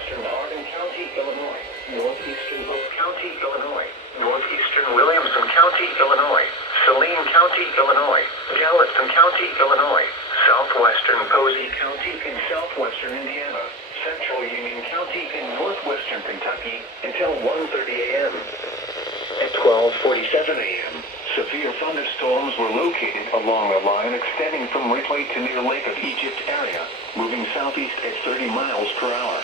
southwestern Hardin County, Illinois, northeastern Polk County, Illinois, northeastern Williamson County, Illinois, Saline County, Illinois, Gallatin County, Illinois, southwestern Posey County in southwestern Indiana, central Union County in northwestern Kentucky until 1:30 a.m. At 12:47 a.m., severe thunderstorms were located along a line extending from Ridgway to near Lake of Egypt area, moving southeast at 30 miles per hour.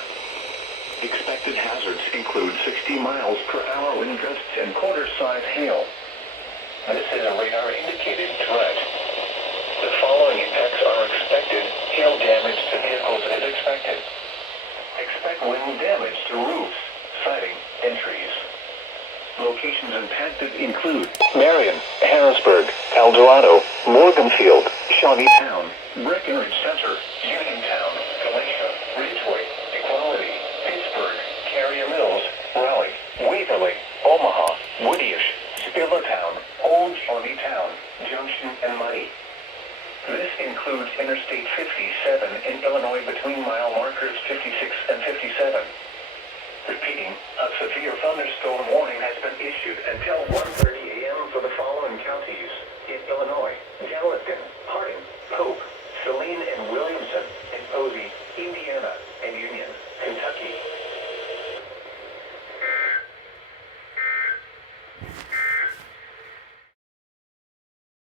Expected hazards include 60 miles per hour wind gusts and quarter-size hail. This is a radar-indicated threat. The following impacts are expected. Hail damage to vehicles is expected. Expect wind damage to roofs, siding, and trees. Locations impacted include Marion, Harrisburg, El Dorado, Morganfield, Shawneetown, Breckenridge Center, Uniontown.